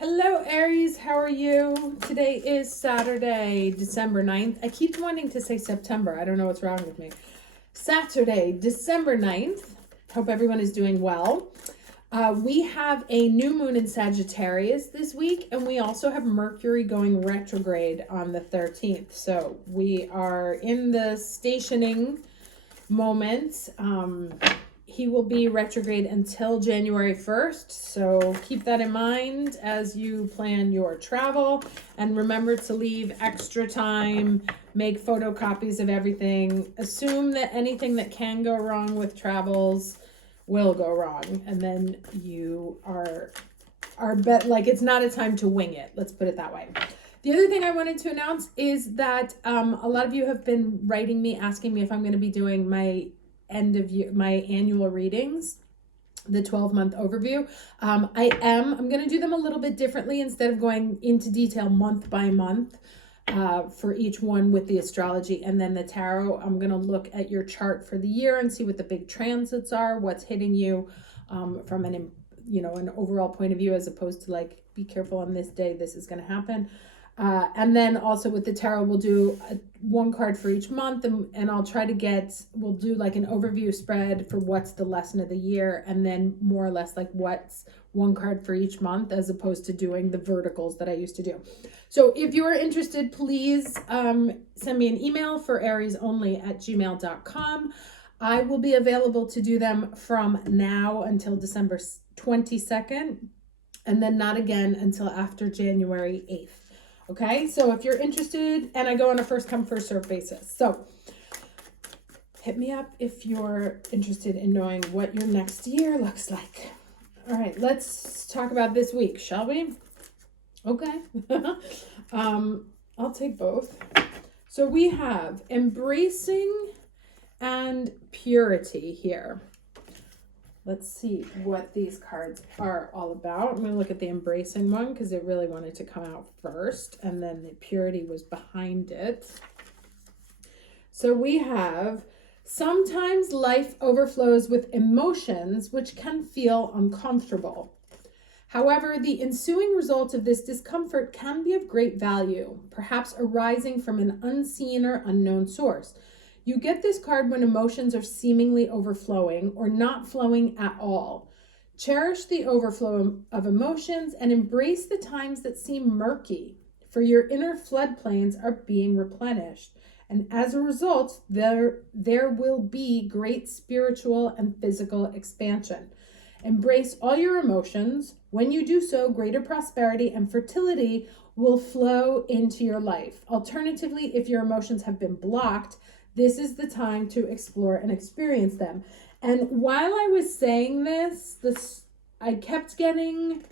Hello, Aries. How are you? Today is Saturday, December 9th. I keep wanting to say September. I don't know what's wrong with me. Saturday, December 9th. Hope everyone is doing well. We have a new moon in Sagittarius this week, and we also have Mercury going retrograde on the 13th. So we are in the stationing moment. He will be retrograde until January 1st. So keep that in mind as you plan your travel. And remember to leave extra time, make photocopies of everything. Assume that anything that can go wrong with travels will go wrong. And then you are it's not a time to wing it. Let's put it that way. The other thing I wanted to announce is that a lot of you have been writing me, asking me if I'm going to be doing my end of year, my annual readings, the 12-month overview. I'm going to do them a little bit differently instead of going into detail month by month for each one with the astrology and then the tarot. I'm going to look at your chart for the year and see what the big transits are, what's hitting you from an overall point of view, as opposed to like, be careful on this day, this is going to happen. And then also with the tarot, we'll do one card for each month, and I'll try to we'll do like an overview spread for what's the lesson of the year, and then more or less like what's one card for each month, as opposed to doing the verticals that I used to do. So if you are interested, please send me an email for forariesonly@gmail.com. I will be available to do them from now until December 22nd, and then not again until after January 8th. Okay, so if you're interested, and I go on a first come, first serve basis. So hit me up if you're interested in knowing what your next year looks like. All right, let's talk about this week, shall we? Okay. I'll take both. So we have embracing and purity here. Let's see what these cards are all about. I'm going to look at the embracing one because it really wanted to come out first, and then the purity was behind it. So we have, sometimes life overflows with emotions which can feel uncomfortable. However, the ensuing result of this discomfort can be of great value, perhaps arising from an unseen or unknown source. You get this card when emotions are seemingly overflowing or not flowing at all. Cherish the overflow of emotions and embrace the times that seem murky, for your inner floodplains are being replenished. And as a result, there will be great spiritual and physical expansion. Embrace all your emotions. When you do so, greater prosperity and fertility will flow into your life. Alternatively, if your emotions have been blocked, this is the time to explore and experience them. And while I was saying this, I kept getting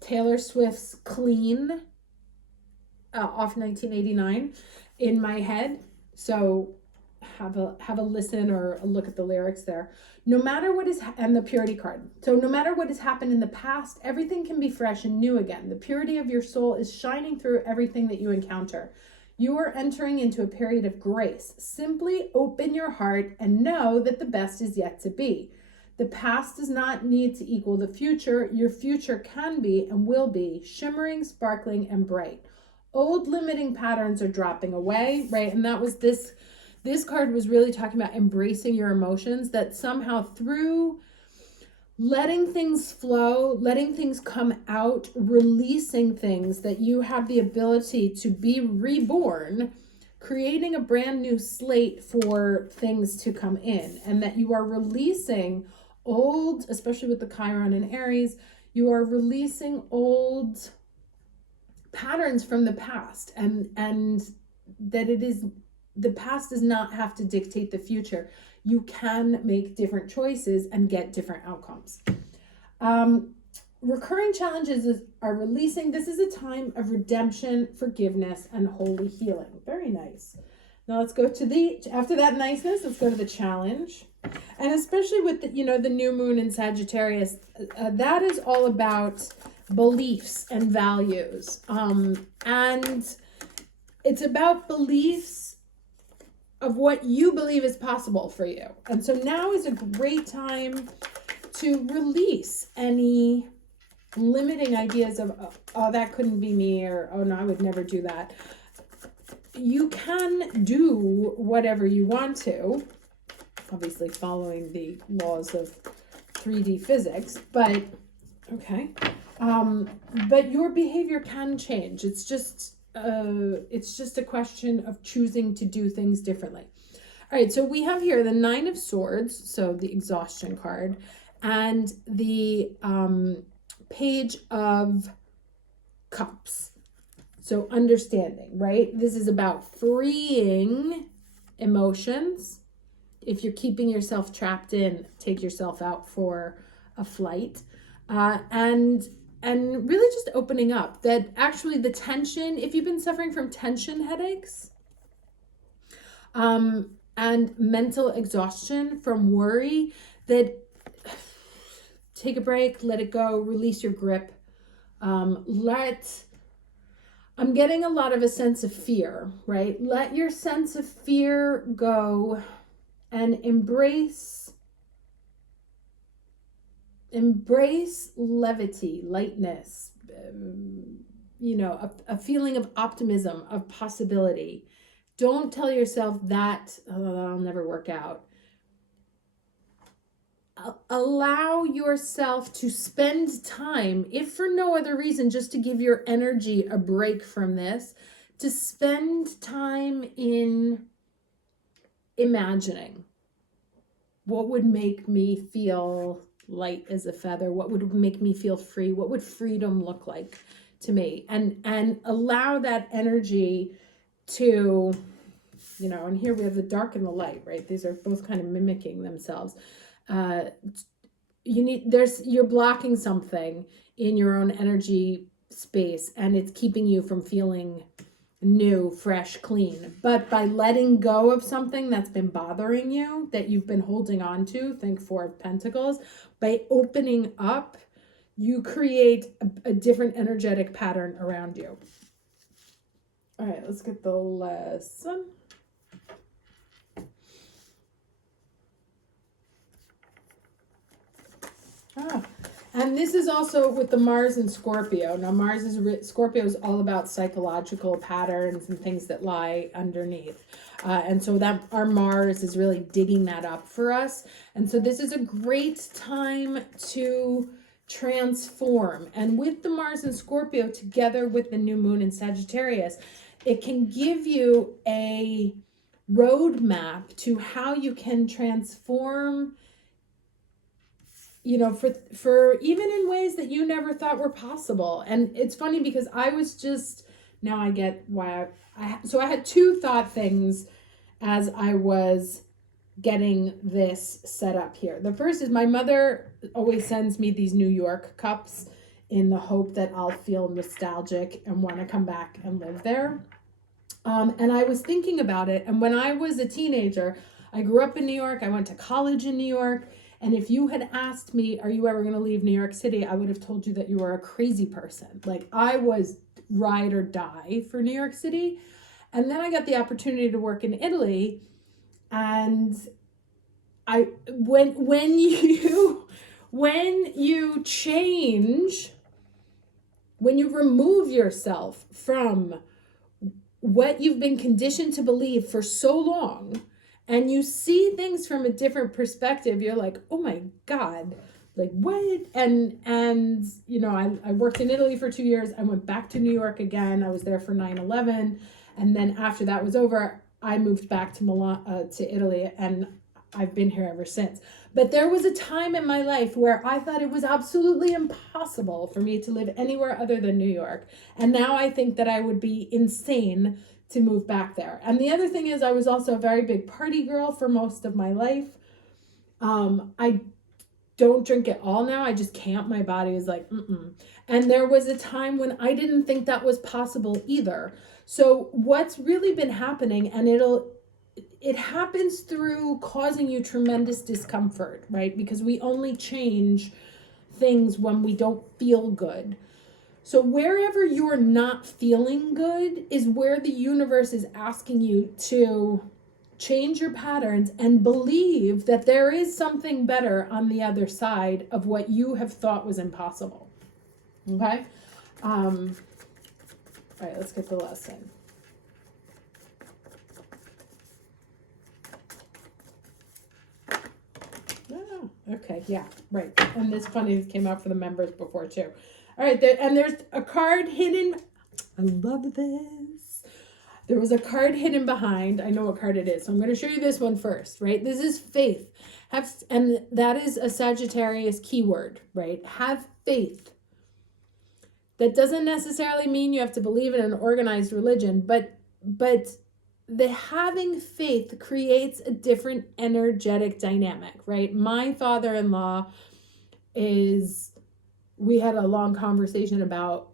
Taylor Swift's Clean off 1989 in my head. So have a listen or a look at the lyrics there. No matter what is, and the purity card. So no matter what has happened in the past, everything can be fresh and new again. The purity of your soul is shining through everything that you encounter. You are entering into a period of grace. Simply open your heart and know that the best is yet to be. The past does not need to equal the future. Your future can be and will be shimmering, sparkling, and bright. Old limiting patterns are dropping away, right? And that was this card was really talking about embracing your emotions, that somehow through letting things flow, letting things come out, releasing things, that you have the ability to be reborn, creating a brand new slate for things to come in, and that you are releasing old, especially with the Chiron and Aries, you are releasing old patterns from the past, and that the past does not have to dictate the future. You can make different choices and get different outcomes. Recurring challenges are releasing. This is a time of redemption, forgiveness, and holy healing. Very nice. Now let's go to after that niceness, let's go to the challenge. And especially with the new moon in Sagittarius, that is all about beliefs and values. And it's about beliefs of what you believe is possible for you. And so now is a great time to release any limiting ideas of, oh, that couldn't be me, or, oh, no, I would never do that. You can do whatever you want to, obviously following the laws of 3D physics, but okay. But your behavior can change. It's just a question of choosing to do things differently. All right, so we have here the Nine of Swords, so the exhaustion card, and the Page of Cups. So understanding, right? This is about freeing emotions. If you're keeping yourself trapped in, take yourself out for a flight. And really just opening up that actually the tension, if you've been suffering from tension headaches, and mental exhaustion from worry, that take a break, let it go, release your grip. I'm getting a lot of a sense of fear, right? Let your sense of fear go and embrace levity, lightness, a feeling of optimism, of possibility. Don't tell yourself that, oh, that'll never work out. Allow yourself to spend time, if for no other reason, just to give your energy a break from this, to spend time in imagining what would make me feel light as a feather, what would make me feel free, what would freedom look like to me, and allow that energy to, and here we have the dark and the light, right? These are both kind of mimicking themselves. You're blocking something in your own energy space, and it's keeping you from feeling new, fresh, clean. But by letting go of something that's been bothering you, that you've been holding on to, think Four of Pentacles, by opening up, you create a different energetic pattern around you. All right, let's get the lesson. And this is also with the Mars and Scorpio. Now, Scorpio is all about psychological patterns and things that lie underneath. And so that our Mars is really digging that up for us. And so this is a great time to transform. And with the Mars and Scorpio together with the new moon in Sagittarius, it can give you a roadmap to how you can transform, for even in ways that you never thought were possible. And it's funny because now I get why I had two thought things as I was getting this set up here. The first is my mother always sends me these New York cups in the hope that I'll feel nostalgic and want to come back and live there. And I was thinking about it. And when I was a teenager, I grew up in New York. I went to college in New York. And if you had asked me, are you ever going to leave New York City? I would have told you that you were a crazy person. Like, I was ride or die for New York City. And then I got the opportunity to work in Italy. And when you remove yourself from what you've been conditioned to believe for so long, and you see things from a different perspective, you're like, oh my God, like what? And I worked in Italy for 2 years. I went back to New York again. I was there for 9/11. And then after that was over, I moved back to Milan, to Italy, and I've been here ever since. But there was a time in my life where I thought it was absolutely impossible for me to live anywhere other than New York. And now I think that I would be insane to move back there. And the other thing is, I was also a very big party girl for most of my life. I don't drink at all now. I just can't. My body is like, And there was a time when I didn't think that was possible either. So what's really been happening, and it happens through causing you tremendous discomfort, right? Because we only change things when we don't feel good. So wherever you're not feeling good is where the universe is asking you to change your patterns and believe that there is something better on the other side of what you have thought was impossible. Okay? All right, let's get the lesson. Oh, okay, yeah, right. And this funny came out for the members before too. All right, and there's a card hidden. I love this. There was a card hidden behind. I know what card it is, so I'm going to show you this one first, right? This is faith. And that is a Sagittarius keyword, right? Have faith. That doesn't necessarily mean you have to believe in an organized religion, but the having faith creates a different energetic dynamic, right? My father-in-law we had a long conversation about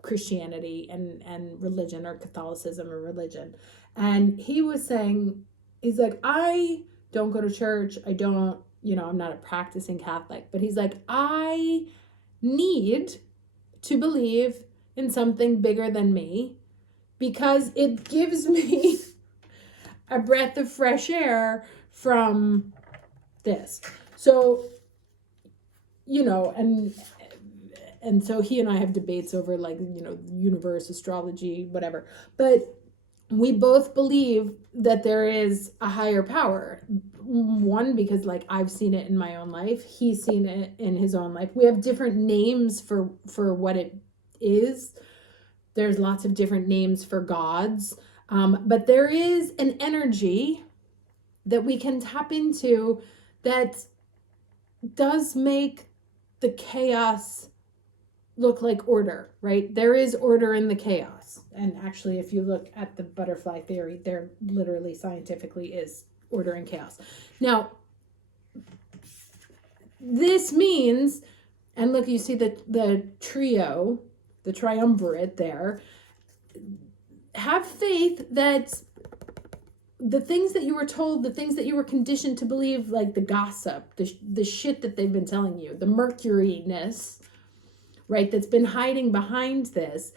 Christianity and religion, or Catholicism or religion. And he was saying, he's like, I don't go to church. I don't, I'm not a practicing Catholic, but he's like, I need to believe in something bigger than me because it gives me a breath of fresh air from this. So, and so he and I have debates over universe, astrology, whatever. But we both believe that there is a higher power. One, because I've seen it in my own life. He's seen it in his own life. We have different names for what it is. There's lots of different names for gods. But there is an energy that we can tap into that does make the chaos look like order, right? There is order in the chaos. And actually, if you look at the butterfly theory, there literally scientifically is order and chaos. Now, this means, and look, you see the trio, the triumvirate there. Have faith that the things that you were told, the things that you were conditioned to believe, like the gossip, the shit that they've been telling you, the Mercury-ness, right, that's been hiding behind this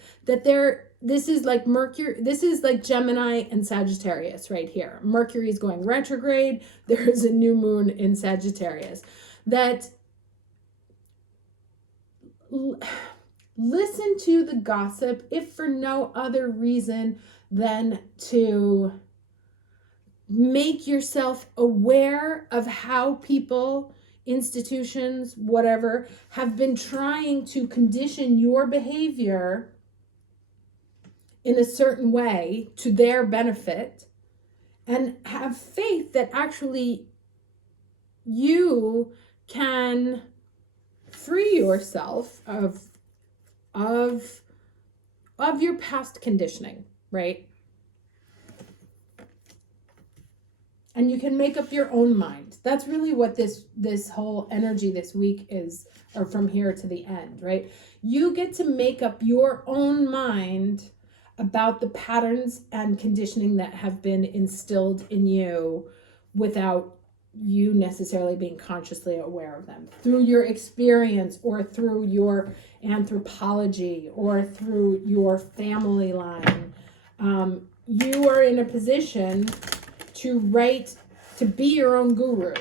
is like Mercury, this is like Gemini and Sagittarius right here. Mercury is going retrograde. There is a new moon in Sagittarius. That listen to the gossip, if for no other reason than to make yourself aware of how people, institutions, whatever, have been trying to condition your behavior in a certain way to their benefit, and have faith that actually you can free yourself of your past conditioning, right? And you can make up your own mind. That's really what this whole energy this week is, or from here to the end, right? You get to make up your own mind about the patterns and conditioning that have been instilled in you without you necessarily being consciously aware of them, through your experience or through your anthropology or through your family line. You are in a position to be your own guru.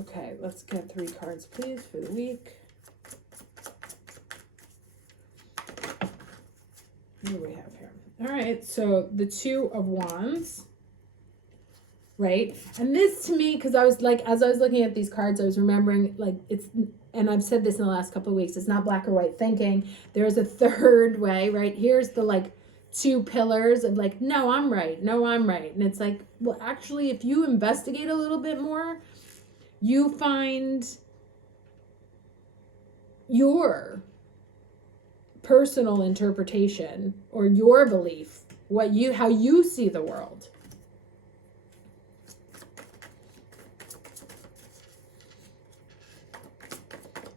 Okay, let's get 3 cards, please, for the week. What do we have here? All right, so the 2 of Wands, right? And this to me, because I was as I was looking at these cards, I was remembering, and I've said this in the last couple of weeks, it's not black or white thinking. There's a third way, right? Here's the 2 pillars of no, I'm right. No, I'm right. And it's well, actually, if you investigate a little bit more, you find your personal interpretation or your belief, how you see the world.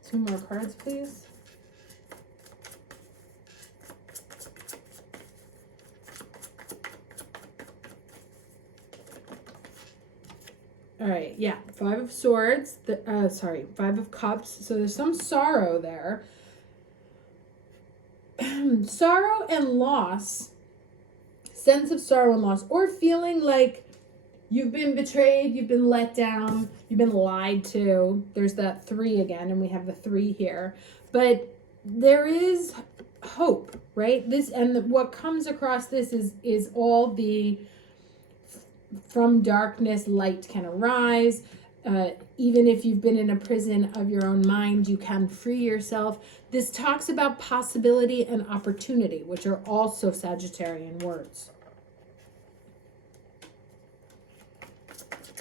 Two more cards, please. All right, yeah, 5 of Swords, 5 of Cups. So there's some sorrow there. sorrow and loss, sense of sorrow and loss, or feeling like you've been betrayed, you've been let down, you've been lied to. There's that 3 again, and we have the 3 here. But there is hope, right? What comes across this is all the from darkness, light can arise. Even if you've been in a prison of your own mind, you can free yourself. This talks about possibility and opportunity, which are also Sagittarian words.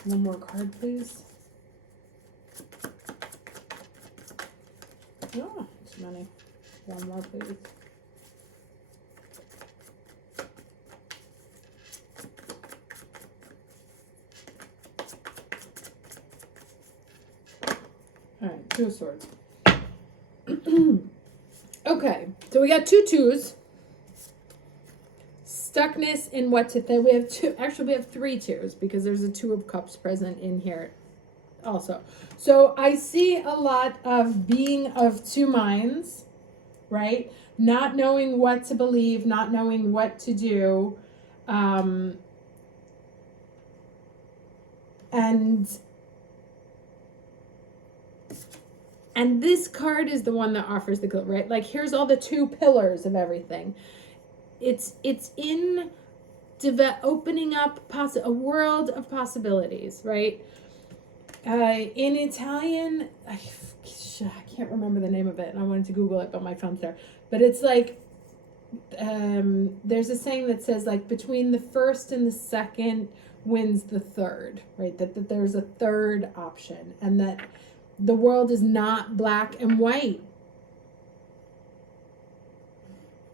One more card, please. Oh, too many. One more, please. All right, 2 of Swords. Okay, so we got 2 2s. Stuckness in what to think. We have 2. Actually, we have 3 2s because there's a 2 of Cups present in here also. So I see a lot of being of 2 minds, right? Not knowing what to believe, not knowing what to do, and this card is the one that offers the clue, right? Like, here's all the 2 pillars of everything. It's in opening up a world of possibilities, right? In Italian, I can't remember the name of it, and I wanted to Google it, but my phone's there. But it's like, there's a saying that says, like, between the first and the second wins the third, right? That there's a third option, and that the world is not black and white.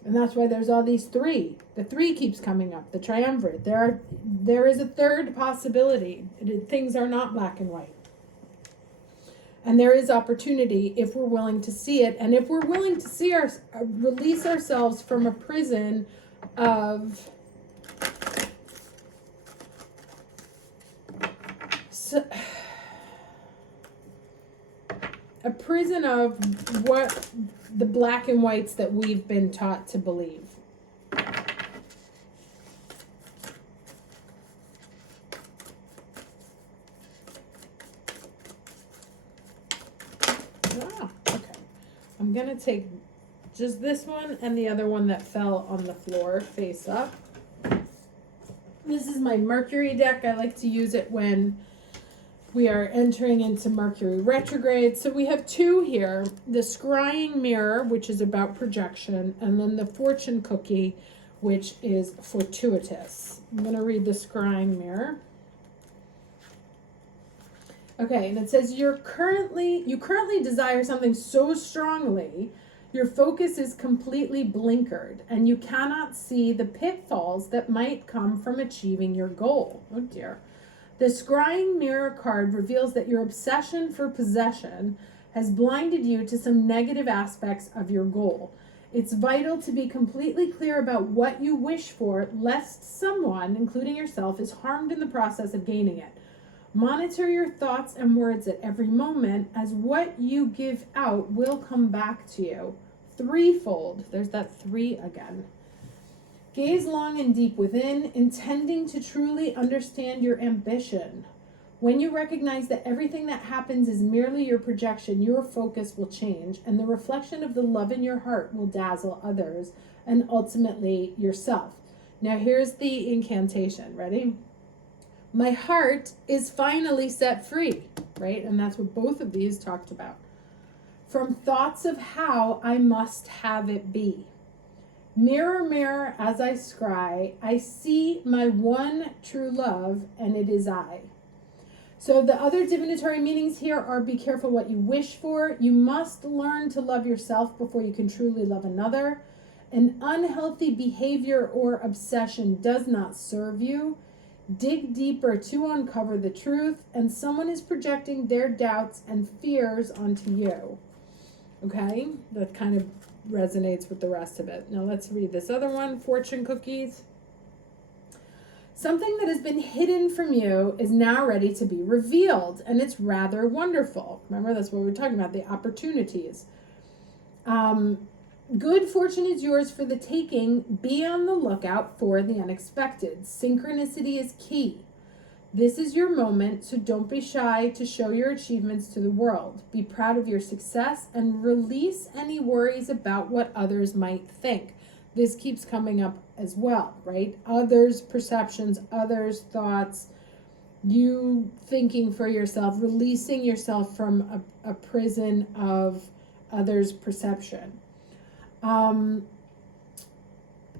And that's why there's all these 3. The 3 keeps coming up, the triumvirate. There is a third possibility. Things are not black and white. And there is opportunity if we're willing to see it. And if we're willing to see release ourselves from a prison of what the black and whites that we've been taught to believe. Okay. I'm going to take just this one and the other one that fell on the floor face up. This is my Mercury deck. I like to use it when we are entering into Mercury retrograde. So we have 2 here. The scrying mirror, which is about projection, and then the fortune cookie, which is fortuitous. I'm going to read the scrying mirror. Okay, and it says you currently desire something so strongly, your focus is completely blinkered, and you cannot see the pitfalls that might come from achieving your goal. Oh dear. The scrying mirror card reveals that your obsession for possession has blinded you to some negative aspects of your goal. It's vital to be completely clear about what you wish for, lest someone, including yourself, is harmed in the process of gaining it. Monitor your thoughts and words at every moment, as what you give out will come back to you. Threefold. There's that 3 again. Gaze long and deep within, intending to truly understand your ambition. When you recognize that everything that happens is merely your projection, your focus will change, and the reflection of the love in your heart will dazzle others and ultimately yourself. Now here's the incantation. Ready? My heart is finally set free, right? And that's what both of these talked about. From thoughts of how I must have it be. Mirror, mirror, as I scry, I see my one true love, and it is I. So the other divinatory meanings here are: be careful what you wish for. You must learn to love yourself before you can truly love another. An unhealthy behavior or obsession does not serve you. Dig deeper to uncover the truth, and someone is projecting their doubts and fears onto you. Okay, that kind of resonates with the rest of it. Now let's read this other one, fortune cookies. Something that has been hidden from you is now ready to be revealed, and it's rather wonderful. Remember, that's what we were talking about, the opportunities. Good fortune is yours for the taking. Be on the lookout for the unexpected. Synchronicity is key. This is your moment, so don't be shy to show your achievements to the world. Be proud of your success and release any worries about what others might think. This keeps coming up as well, right? Others' perceptions, others' thoughts, you thinking for yourself, releasing yourself from a prison of others' perception.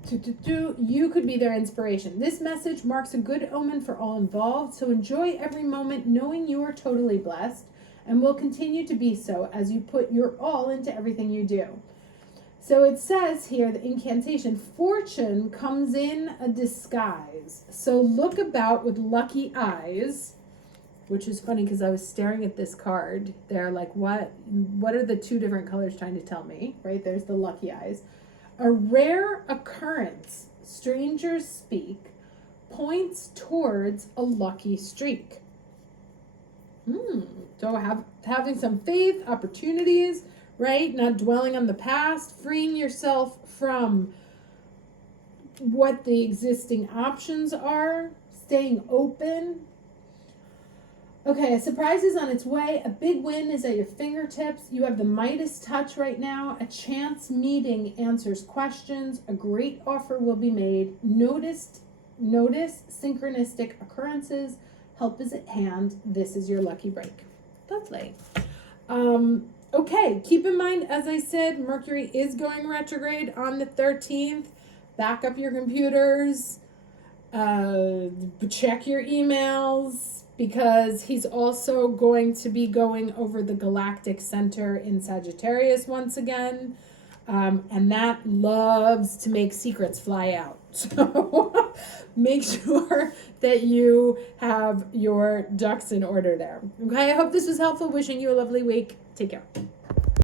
You could be their inspiration. This message marks a good omen for all involved, so enjoy every moment knowing you are totally blessed and will continue to be so as you put your all into everything you do. So it says here, the incantation, fortune comes in a disguise. So look about with lucky eyes, which is funny because I was staring at this card. They're like, what are the two different colors trying to tell me, right? There's the lucky eyes. A rare occurrence, strangers speak, points towards a lucky streak. So having some faith, opportunities, right? Not dwelling on the past, freeing yourself from what the existing options are, staying open. Okay, a surprise is on its way. A big win is at your fingertips. You have the Midas touch right now. A chance meeting answers questions. A great offer will be made. Notice synchronistic occurrences. Help is at hand. This is your lucky break. Lovely. Okay, keep in mind, as I said, Mercury is going retrograde on the 13th. Back up your computers. Check your emails, because he's also going to be going over the galactic center in Sagittarius once again. And that loves to make secrets fly out. So make sure that you have your ducks in order there. Okay, I hope this was helpful. Wishing you a lovely week. Take care.